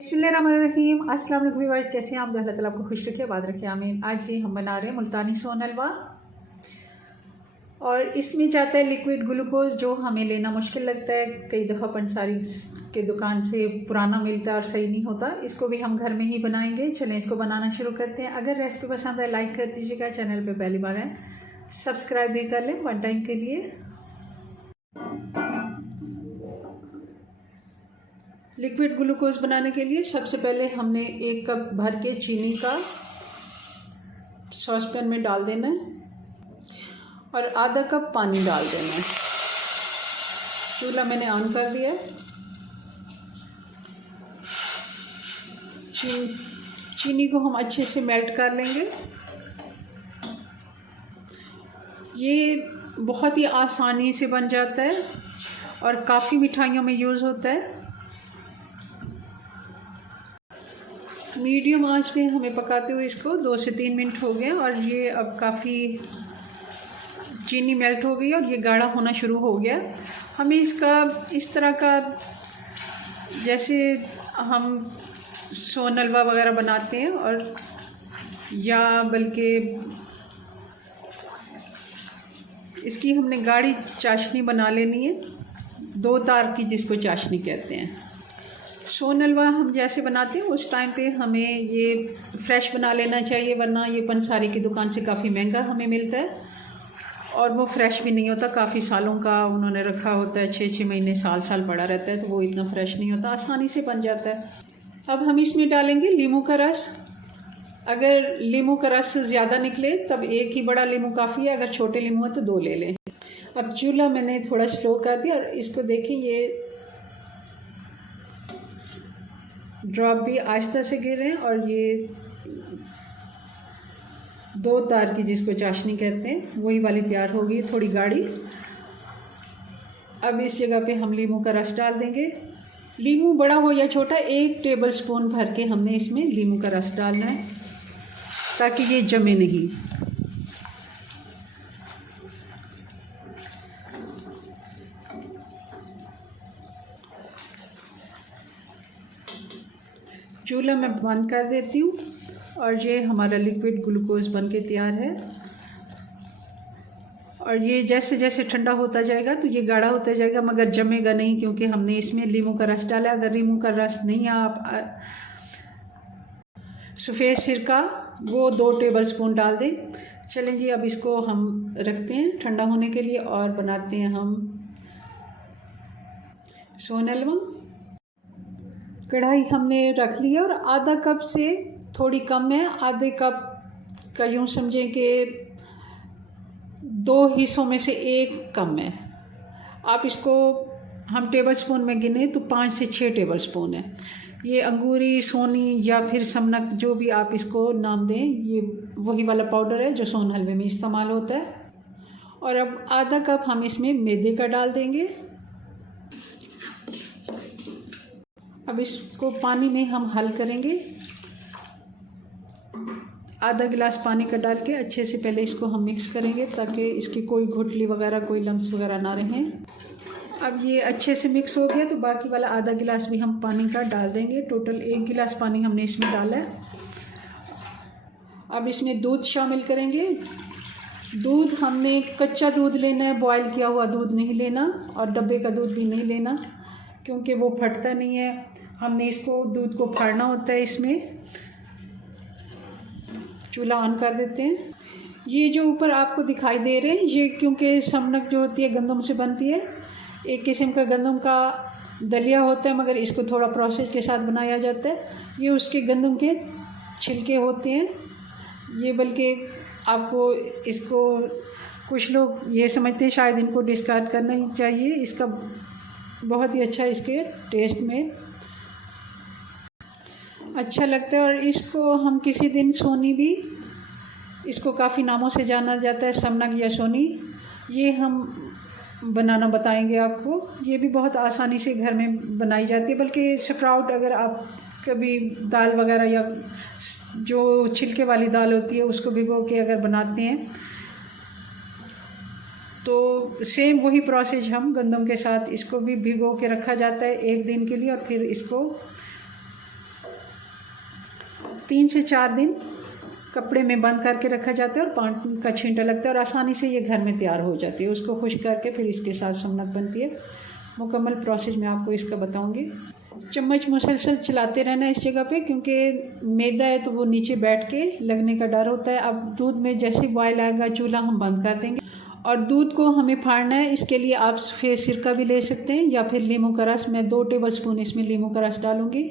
बिस्मिल्लाहिर्रहमानिर्रहीम। अस्सलाम वालेकुम व्यूअर्स, कैसे हैं आप? अल्लाह ताला आपको खुश रखे, आबाद रखे, आमीन। आज जी हम बना रहे हैं मुल्तानी सोन हलवा और इसमें जाता है लिक्विड ग्लूकोज जो हमें लेना मुश्किल लगता है। कई दफ़ा पंसारी के दुकान से पुराना मिलता है और सही नहीं होता। इसको भी हम घर में ही बनाएंगे। चलें इसको बनाना शुरू करते हैं। अगर रेसिपी पसंद है लाइक कर दीजिएगा, चैनल पे पहली बार है सब्सक्राइब भी कर लें वन टाइम के लिए। लिक्विड ग्लूकोज बनाने के लिए सबसे पहले हमने 1 कप भर के चीनी का सॉसपैन में डाल देना है और आधा कप पानी डाल देना है। चूल्हा मैंने ऑन कर दिया है। चीनी को हम अच्छे से मेल्ट कर लेंगे। ये बहुत ही आसानी से बन जाता है और काफ़ी मिठाइयों में यूज़ होता है। मीडियम आंच में हमें पकाते हुए इसको 2 से 3 मिनट हो गए और ये अब काफ़ी चीनी मेल्ट हो गई और ये गाढ़ा होना शुरू हो गया। हमें इसका इस तरह का जैसे हम सोन हलवा वगैरह बनाते हैं और या बल्कि इसकी हमने गाढ़ी चाशनी बना लेनी है, 2 तार की जिसको चाशनी कहते हैं। सोन हलवा हम जैसे बनाते हैं उस टाइम पे हमें ये फ्रेश बना लेना चाहिए, वरना ये पंसारी की दुकान से काफ़ी महंगा हमें मिलता है और वो फ्रेश भी नहीं होता। काफ़ी सालों का उन्होंने रखा होता है, 6-6 महीने साल पड़ा रहता है, तो वो इतना फ्रेश नहीं होता, आसानी से बन जाता है। अब हम इसमें डालेंगे लीमू का रस। अगर लीमू का रस ज़्यादा निकले तब 1 ही बड़ा लीमू काफ़ी है, अगर छोटे लीमू है तो 2 ले लें। अब चूल्हा मैंने थोड़ा स्लो कर दिया और इसको देखें, ये ड्रॉप भी आहिस्ता से गिर रहे हैं और ये 2 तार की जिसको चाशनी कहते हैं वही वाली तैयार होगी, थोड़ी गाढ़ी। अब इस जगह पे हम लीमू का रस डाल देंगे। लीमू बड़ा हो या छोटा, 1 टेबल स्पून भर के हमने इसमें लीमू का रस डालना है ताकि ये जमे नहीं। चूल्हा मैं बंद कर देती हूँ और ये हमारा लिक्विड ग्लूकोज बन के तैयार है। और ये जैसे जैसे ठंडा होता जाएगा तो ये गाढ़ा होता जाएगा, मगर जमेगा नहीं क्योंकि हमने इसमें लीमू का रस डाला। अगर लीमू का रस नहीं आप सफ़ेद सिरका वो 2 टेबल स्पून डाल दें। चलें जी, अब इसको हम रखते हैं ठंडा होने के लिए और बनाते हैं हम सोन हलवा। कढ़ाई हमने रख ली है और आधा कप से थोड़ी कम है, आधे कप का यूँ समझें कि 2 हिस्सों में से 1 कम है। आप इसको हम टेबल स्पून में गिने तो 5 से 6 टेबल स्पून है। ये अंगूरी, सोनी या फिर समनक जो भी आप इसको नाम दें, ये वही वाला पाउडर है जो सोन हलवे में इस्तेमाल होता है। और अब आधा कप हम इसमें मैदे का डाल देंगे। अब इसको पानी में हम हल करेंगे। आधा गिलास पानी का डाल के अच्छे से पहले इसको हम मिक्स करेंगे ताकि इसकी कोई घुटली वगैरह, कोई लम्स वगैरह ना रहें। अब ये अच्छे से मिक्स हो गया तो बाकी वाला आधा गिलास भी हम पानी का डाल देंगे। टोटल 1 गिलास पानी हमने इसमें डाला है। अब इसमें दूध शामिल करेंगे। दूध हमने कच्चा दूध लेना है, बॉयल किया हुआ दूध नहीं लेना और डब्बे का दूध भी नहीं लेना क्योंकि वो फटता नहीं है। हमने इसको दूध को फाड़ना होता है। इसमें चूल्हा ऑन कर देते हैं। ये जो ऊपर आपको दिखाई दे रहे हैं ये क्योंकि समनक जो होती है गंदम से बनती है, एक किस्म का गंदम का दलिया होता है, मगर इसको थोड़ा प्रोसेस के साथ बनाया जाता है। ये उसके गंदम के छिलके होते हैं। ये बल्कि आपको इसको कुछ लोग ये समझते हैं शायद इनको डिस्कार्ड करना ही चाहिए। इसका बहुत ही अच्छा इसके टेस्ट में अच्छा लगता है। और इसको हम किसी दिन सोनी भी, इसको काफ़ी नामों से जाना जाता है, समनक या सोनी, ये हम बनाना बताएंगे आपको। ये भी बहुत आसानी से घर में बनाई जाती है। बल्कि स्प्राउट, अगर आप कभी दाल वगैरह या जो छिलके वाली दाल होती है उसको भिगो के अगर बनाते हैं तो सेम वही प्रोसेस हम गंदम के साथ इसको भी भिगो के रखा जाता है 1 दिन के लिए और फिर इसको 3 से 4 दिन कपड़े में बंद करके रखा जाता है और पानी का छींटा लगता है और आसानी से ये घर में तैयार हो जाती है। उसको खुश करके फिर इसके साथ समनक बनती है। मुकम्मल प्रोसेस मैं आपको इसका बताऊंगी। चम्मच मुसलसल चलाते रहना इस जगह पे, क्योंकि मैदा है तो वो नीचे बैठ के लगने का डर होता है। अब दूध में जैसे बॉयल आएगा चूल्हा हम बंद कर देंगे और दूध को हमें फाड़ना है। इसके लिए आप सफ़ेद सिरका भी ले सकते हैं या फिर नींबू का रस। मैं 2 टेबलस्पून इसमें नींबू का रस डालूंगी।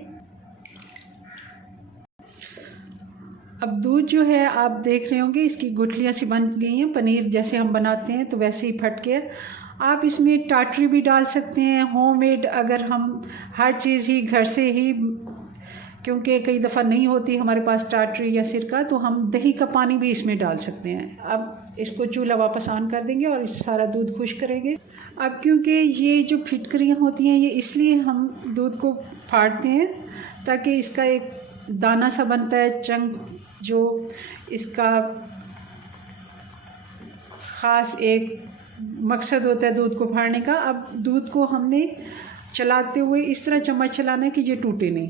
अब दूध जो है आप देख रहे होंगे इसकी गुठलियाँ सी बन गई हैं। पनीर जैसे हम बनाते हैं तो वैसे ही फट के। आप इसमें टाटरी भी डाल सकते हैं होममेड, अगर हम हर चीज़ ही घर से ही, क्योंकि कई दफ़ा नहीं होती हमारे पास टाटरी या सिरका, तो हम दही का पानी भी इसमें डाल सकते हैं। अब इसको चूल्हा वापस ऑन कर देंगे और इस सारा दूध खुश करेंगे। अब क्योंकि ये जो फिटकरियाँ होती हैं ये इसलिए हम दूध को फाड़ते हैं ताकि इसका एक दाना सा बनता है, चंक, जो इसका ख़ास एक मकसद होता है दूध को फाड़ने का। अब दूध को हमने चलाते हुए इस तरह चम्मच चलाना है कि ये टूटे नहीं।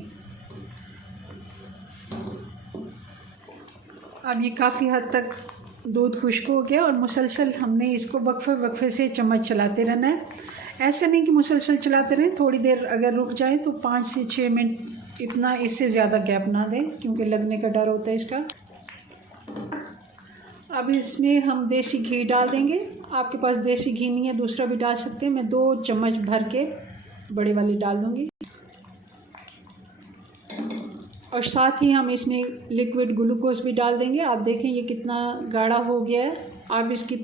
अब ये काफ़ी हद तक दूध खुश्क हो गया और मुसलसल हमने इसको वक्फे वक्फे से चम्मच चलाते रहना है। ऐसा नहीं कि मुसलसल चलाते रहें, थोड़ी देर अगर रुक जाए तो 5 से 6 मिनट, इतना इससे ज़्यादा गैप ना दें क्योंकि लगने का डर होता है इसका। अब इसमें हम देसी घी डाल देंगे। आपके पास देसी घी नहीं है दूसरा भी डाल सकते हैं। मैं 2 चम्मच भर के बड़े वाली डाल दूंगी और साथ ही हम इसमें लिक्विड ग्लूकोज भी डाल देंगे। आप देखें ये कितना गाढ़ा हो गया है। आप इसकी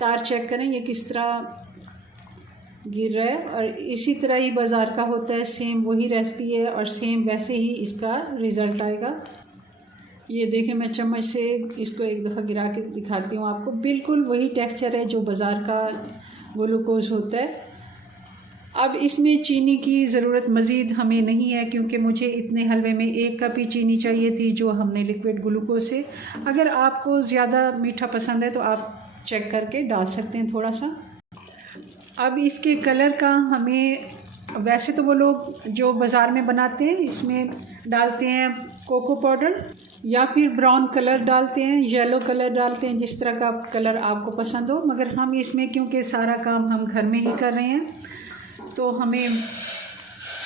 तार चेक करें ये किस तरह गिर रहा है और इसी तरह ही बाज़ार का होता है। सेम वही रेसिपी है और सेम वैसे ही इसका रिज़ल्ट आएगा। ये देखें मैं चम्मच से इसको एक दफ़ा गिरा के दिखाती हूँ आपको। बिल्कुल वही टेक्सचर है जो बाज़ार का ग्लूकोज होता है। अब इसमें चीनी की ज़रूरत मज़ीद हमें नहीं है क्योंकि मुझे इतने हलवे में 1 कप ही चीनी चाहिए थी जो हमने लिक्विड ग्लूकोज से। अगर आपको ज़्यादा मीठा पसंद है तो आप चेक करके डाल सकते हैं थोड़ा सा। अब इसके कलर का हमें, वैसे तो वो लोग जो बाज़ार में बनाते हैं इसमें डालते हैं कोको पाउडर या फिर ब्राउन कलर डालते हैं, येलो कलर डालते हैं, जिस तरह का कलर आपको पसंद हो। मगर हम इसमें क्योंकि सारा काम हम घर में ही कर रहे हैं तो हमें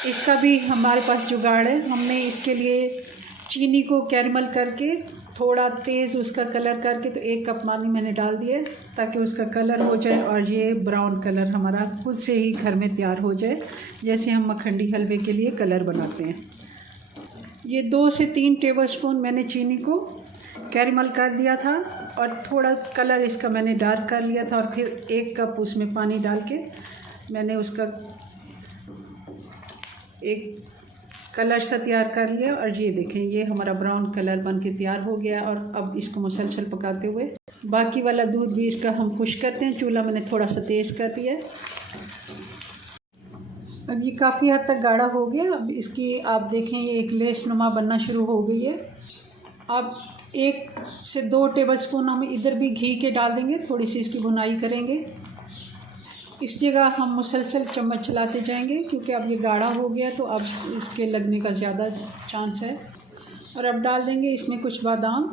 इसका भी हमारे पास जुगाड़ है। हमने इसके लिए चीनी को कैरमल करके थोड़ा तेज़ उसका कलर करके तो 1 कप पानी मैंने डाल दिया ताकि उसका कलर हो जाए और ये ब्राउन कलर हमारा खुद से ही घर में तैयार हो जाए, जैसे हम मखंडी हलवे के लिए कलर बनाते हैं। ये 2 से 3 टेबलस्पून मैंने चीनी को कैरमल कर दिया था और थोड़ा कलर इसका मैंने डार्क कर लिया था और फिर 1 कप उसमें पानी डाल के मैंने उसका एक कलर सा तैयार कर लिया। और ये देखें ये हमारा ब्राउन कलर बन के तैयार हो गया। और अब इसको मुसलसल पकाते हुए बाकी वाला दूध भी इसका हम खुश करते हैं। चूल्हा मैंने थोड़ा सा तेज़ कर दिया है। अब ये काफ़ी हद तक गाढ़ा हो गया। अब इसकी आप देखें ये एक लेस नुमा बनना शुरू हो गई है। अब 1 से 2 टेबलस्पून हम इधर भी घी के डाल देंगे, थोड़ी सी इसकी भुनाई करेंगे। इस जगह हम मुसलसल चम्मच चलाते जाएंगे क्योंकि अब ये गाढ़ा हो गया तो अब इसके लगने का ज़्यादा चांस है। और अब डाल देंगे इसमें कुछ बादाम।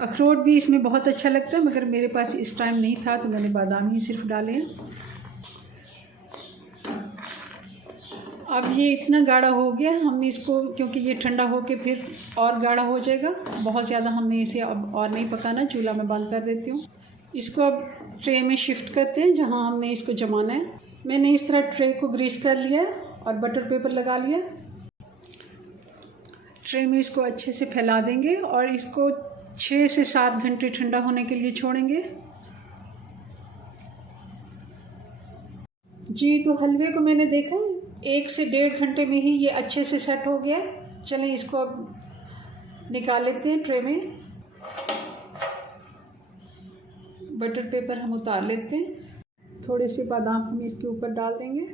अखरोट भी इसमें बहुत अच्छा लगता है मगर मेरे पास इस टाइम नहीं था तो मैंने बादाम ही सिर्फ डाले हैं। अब ये इतना गाढ़ा हो गया, हम इसको क्योंकि ये ठंडा होके फिर और गाढ़ा हो जाएगा, बहुत ज़्यादा हमने इसे अब और नहीं पकाना। चूल्हा में बंद कर देती हूँ। इसको अब ट्रे में शिफ्ट करते हैं जहाँ हमने इसको जमाना है। मैंने इस तरह ट्रे को ग्रीस कर लिया है और बटर पेपर लगा लिया। ट्रे में इसको अच्छे से फैला देंगे और इसको 6 से 7 घंटे ठंडा होने के लिए छोड़ेंगे। जी तो हलवे को मैंने देखा 1 से 1.5 घंटे में ही ये अच्छे से सेट हो गया। चलें इसको अब निकाल लेते हैं ट्रे में। बटर पेपर हम उतार लेते हैं। थोड़े से बादाम हम इसके ऊपर डाल देंगे।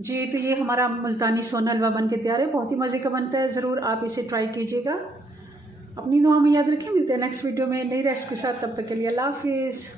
जी तो ये हमारा मुल्तानी सोन हलवा बन के तैयार है। बहुत ही मज़े का बनता है, ज़रूर आप इसे ट्राई कीजिएगा। अपनी दुआ में याद रखें। मिलते हैं नेक्स्ट वीडियो में नई रेसिपी के साथ। तब तक के लिए अल्लाह हाफिज़।